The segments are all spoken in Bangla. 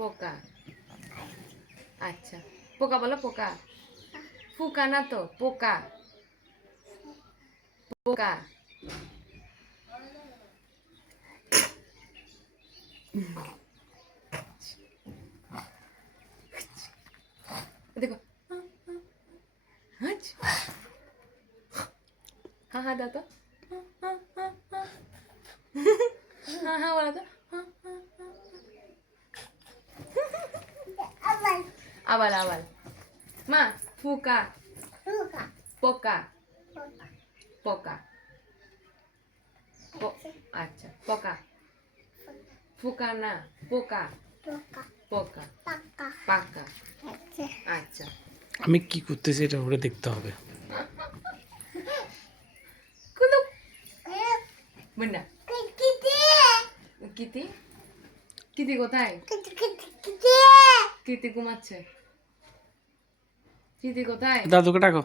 পোকা। আচ্ছা পোকা বলো, পোকা। ফুকা না তো, পোকা। পোকা। দেখো, हाँ हाँ दादा, हाँ हाँ बोला तो, আবার আবার মা, ফুকা, পোকা, পোকা, আচ্ছা পোকা, ফুকা না, পোকা, পোকা, পাকা। আচ্ছা আমি কি করতেছি এটা ওরে দেখতে হবে। কুলুপ বন্যা কিতি, কিতি কোথায়? কিতি ঘুমাচ্ছে। কিতি কোথায়? দাদুকে ডাকো।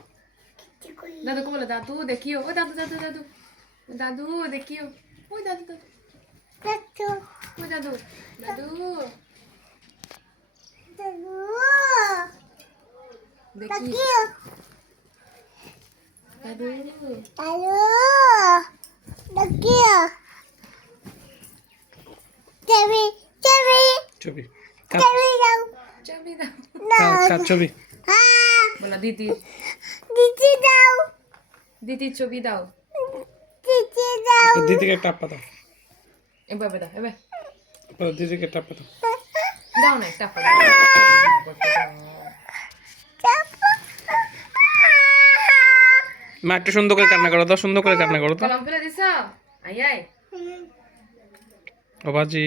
দাদুকে বলো দাদু দেখিও, ও দাদু দাদু দাদু, দাদু দেখিও, ওই দাদু দাদু, ওই দাদু দাদু দেখি দাদু। ছবি চাবি দাও, কার ছবি? বলো দিদি, দিদির ছবি দাও। দিদিকে একটা আপ্পা দাও। এভাবে দাও, এবার দিদিকে একটা আপ্পা দাও। দাও না, একটা দাও। মা একটু সুন্দর করে কান্না করো তো, সুন্দর করে কান্না করো তো। কলম ফেলে দিছ, আই আই। বাবাজি।